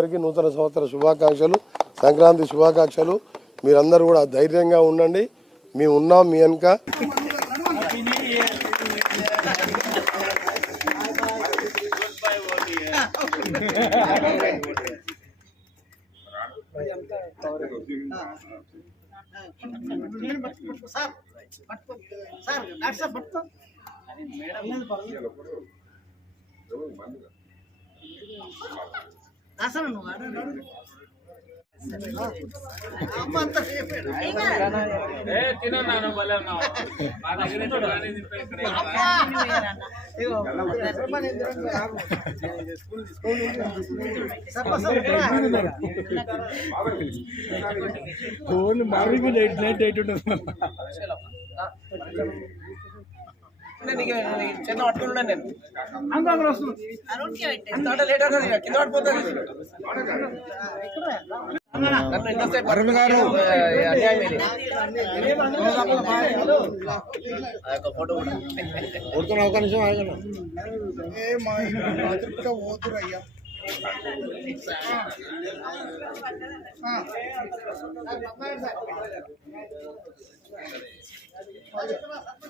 అందరికీ నూతన సంవత్సర శుభాకాంక్షలు సంక్రాంతి శుభాకాంక్షలు. మీరందరూ కూడా ధైర్యంగా ఉండండి. మేము ఉన్నాం మీ వెనుక. సార్ నువ్వు సప్ప. ఫోన్ మామూలుగా నైట్ నైట్ ఎయిట్ ఉంటుంది. చిన్న పట్టుకున్నాను నేను. వస్తుంది. కింద లేట్ అవుతుంది ఇక, కింద పడిపోతుంది. నన్ను ఇంతసేపు అరుణ్ గారు. ఫోటో కొడుతున్నా ఒక నిమిషం ఆగను అది చిన్న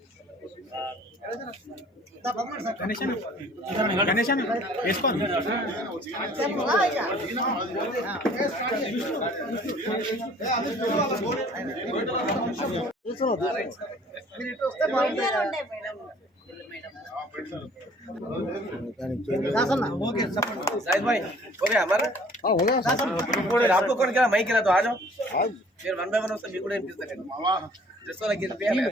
గణేశాన్ని వేసుకోండి आपको कौन क्या माइक रहा तो आ जाओ फिर वन बाय वन उससे बिल्कुल इंटरेस्ट है जैसा लगे रुपया